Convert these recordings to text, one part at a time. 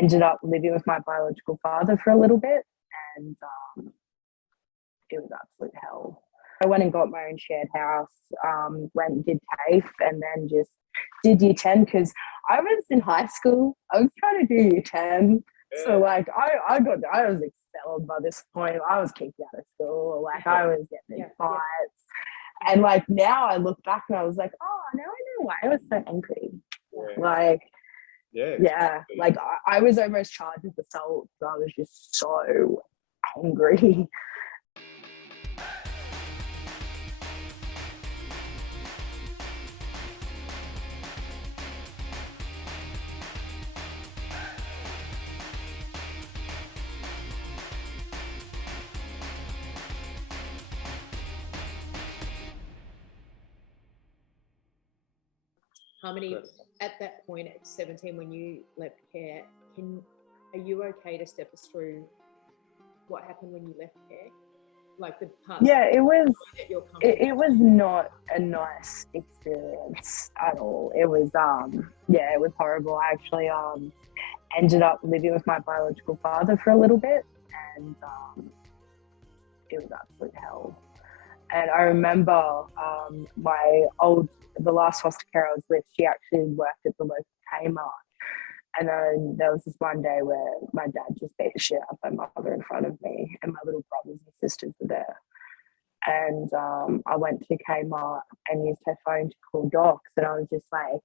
ended up living with my biological father for a little bit, and it was absolute hell. I went and got my own shared house, went and did TAFE, and then just did year 10 because I was in high school. I was trying to do year 10. So like I was expelled by this point. I was kicked out of school. Like I was getting in fights. And like now I look back and I was like, oh, now I know why I was so angry. Like like I was almost charged with assault. So I was just so angry. Harmony, at that point at 17 when you left care, are you okay to step us through what happened when you left care? Like the parts it was not a nice experience at all. It was it was horrible. I actually ended up living with my biological father for a little bit, and it was absolute hell. And I remember the last foster care I was with, she actually worked at the local Kmart. And then there was this one day where my dad just beat the shit out of my mother in front of me, and my little brothers and sisters were there. And I went to Kmart and used her phone to call docs, and I was just like,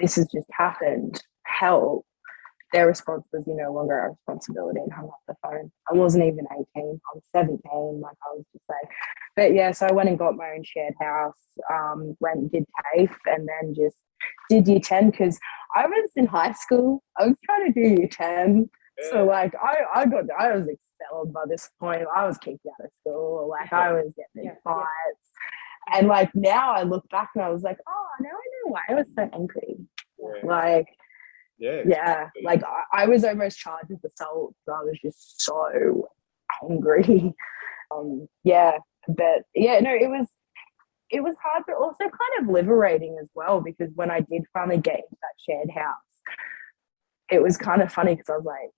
this has just happened, help. Their response was, you're no longer our responsibility, and hung up the phone. I wasn't even 18, I was 17, like I was just like, but yeah, so I went and got my own shared house, went and did TAFE, and then just did year 10 because I was in high school. I was trying to do year 10. So like I was expelled by this point. I was kicked out of school. Like I was getting in fights. And like now I look back and I was like, oh, now I know why I was so angry. Like like I was almost charged with assault. So I was just so angry. But it was hard, but also kind of liberating as well, because when I did finally get into that shared house, it was kind of funny because I was like,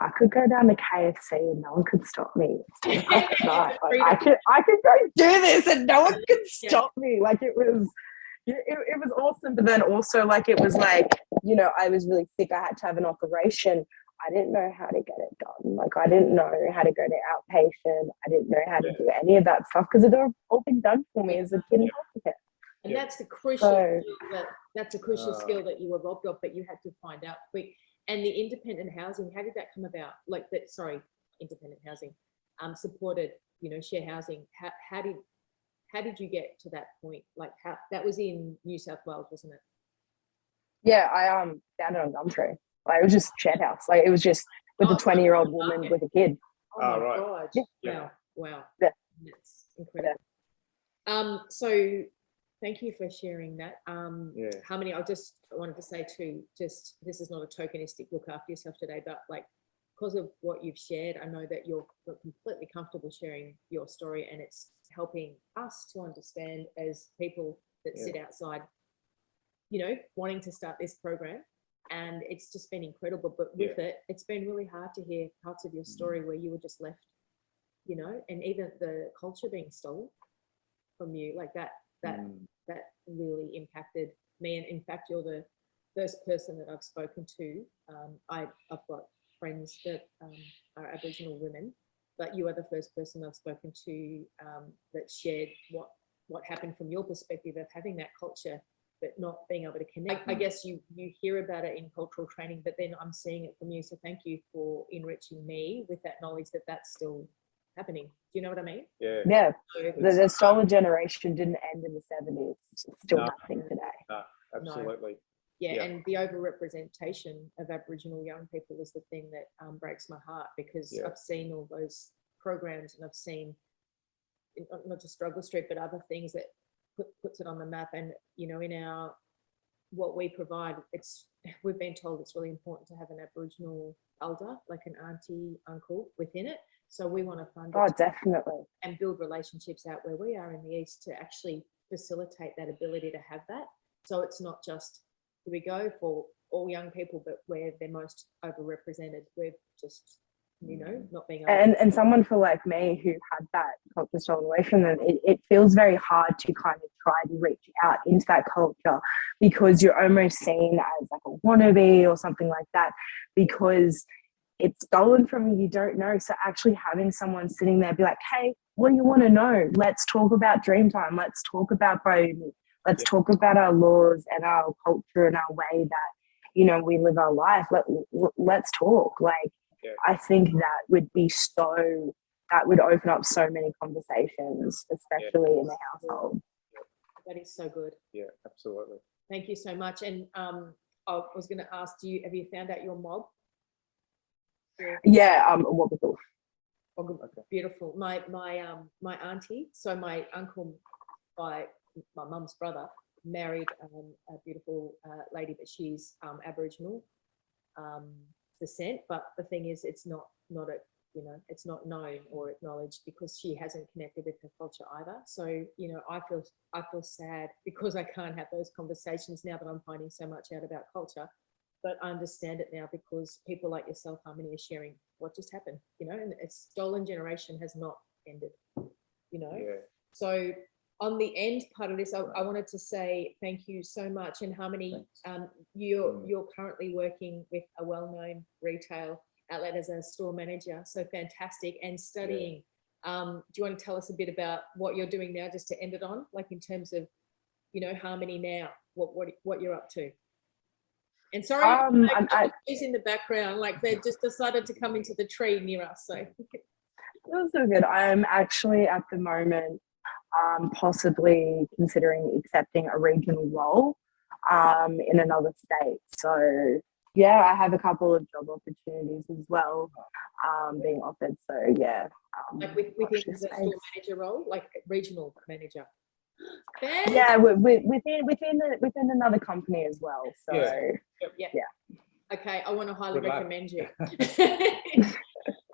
I could go down to KFC and no one could stop me. It's 10 o'clock at night. Like, I could go do this and no one could stop me. Like it was awesome. But then also like it was like, you know, I was really sick. I had to have an operation. I didn't know how to get it done. Like I didn't know how to go to outpatient. I didn't know how to do any of that stuff because it had all been done for me as a kid in healthcare. And that's the crucial that's a crucial skill that you were robbed of, but you had to find out quick. And the independent housing, how did that come about? Independent housing, supported, you know, share housing. How did you get to that point? Like how that was in New South Wales, wasn't it? Yeah, I found it on Gumtree. Like it was just shared house. Like it was just with a 20-year-old woman with a kid. Oh my God! Yeah. Wow. Yeah. That's incredible. So thank you for sharing that. Harmony, I wanted to say too, this is not a tokenistic look after yourself today, but like because of what you've shared, I know that you're completely comfortable sharing your story, and it's helping us to understand as people that sit outside, you know, wanting to start this program. And it's just been incredible. But with it, it's been really hard to hear parts of your story where you were just left, you know, and even the culture being stolen from you, like that really impacted me. And in fact, you're the first person that I've spoken to. I've got friends that are Aboriginal women, but you are the first person I've spoken to that shared what happened from your perspective of having that culture but not being able to connect. I guess you hear about it in cultural training, but then I'm seeing it from you. So thank you for enriching me with that knowledge that that's still happening. Do you know what I mean? Yeah. The stolen generation didn't end in the 70s. It's still happening today. No, absolutely. Yeah, and the overrepresentation of Aboriginal young people is the thing that breaks my heart, because I've seen all those programs, and I've seen not just Struggle Street, but other things that puts it on the map. And you know, in what we provide, we've been told it's really important to have an Aboriginal elder, like an auntie, uncle within it. So we want to fund it definitely, and build relationships out where we are in the East to actually facilitate that ability to have that. So it's not just, here we go for all young people, but where they're most overrepresented, we're just, not being able and someone for like me who had that culture stolen away from them, it feels very hard to kind of try to reach out into that culture, because you're almost seen as like a wannabe or something like that, because it's stolen from you don't know. So actually having someone sitting there be like, hey, what do you want to know? Let's talk about Dreamtime. Let's talk about Biome. Let's talk about our laws and our culture and our way that, we live our life. Let's talk. Like, I think that would open up so many conversations, especially in the household. That is so good. Yeah, absolutely. Thank you so much. And I was going to ask, have you found out your mob? Yeah, what was it? Okay. Beautiful. My auntie, so my uncle by my mum's brother, married a beautiful lady, but she's Aboriginal descent. But the thing is, it's not it's not known or acknowledged because she hasn't connected with her culture either. So I feel sad because I can't have those conversations now that I'm finding so much out about culture. But I understand it now because people like yourself, Harmony, are sharing what just happened, and a stolen generation has not ended, So on the end part of this, I wanted to say thank you so much. And Harmony, you're currently working with a well-known retail outlet as a store manager, so fantastic, and studying. Do you want to tell us a bit about what you're doing now, just to end it on, like in terms of, Harmony now, what you're up to? And sorry, I'm in the background, like they just decided to come into the tree near us. So that's so good. I'm actually at the moment possibly considering accepting a regional role in another state. So yeah, I have a couple of job opportunities as well being offered. So yeah, like within the store manager role, like regional manager. Yeah, within another company as well. So yeah. Okay, I want to highly recommend you.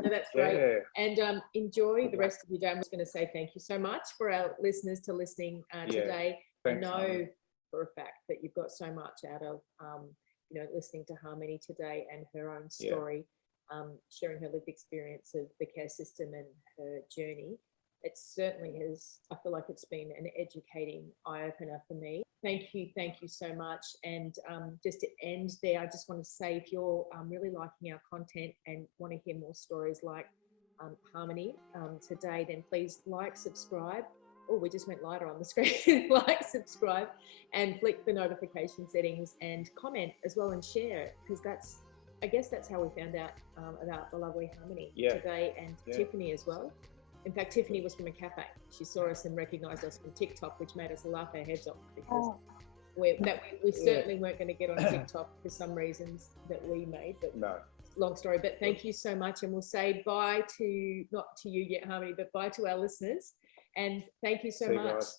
No, that's great. And enjoy the rest of your day. I'm just going to say thank you so much for our listeners to listening today. Thanks, I know for a fact that you've got so much out of listening to Harmony today and her own story, sharing her lived experience of the care system and her journey. It certainly has, I feel like it's been an educating eye-opener for me. Thank you so much. And just to end there, I just want to say, if you're really liking our content and want to hear more stories like Harmony today, then please like, subscribe. Oh, we just went lighter on the screen. Like, subscribe, and flick the notification settings, and comment as well, and share, because I guess that's how we found out about the lovely Harmony today, and Tiffany as well. In fact, Tiffany was from a cafe. She saw us and recognised us from TikTok, which made us laugh our heads off, because we certainly weren't going to get on TikTok for some reasons that we made. But no. Long story. But thank you so much, and we'll say bye to, not to you yet, Harmony, but bye to our listeners. And thank you so much. Guys.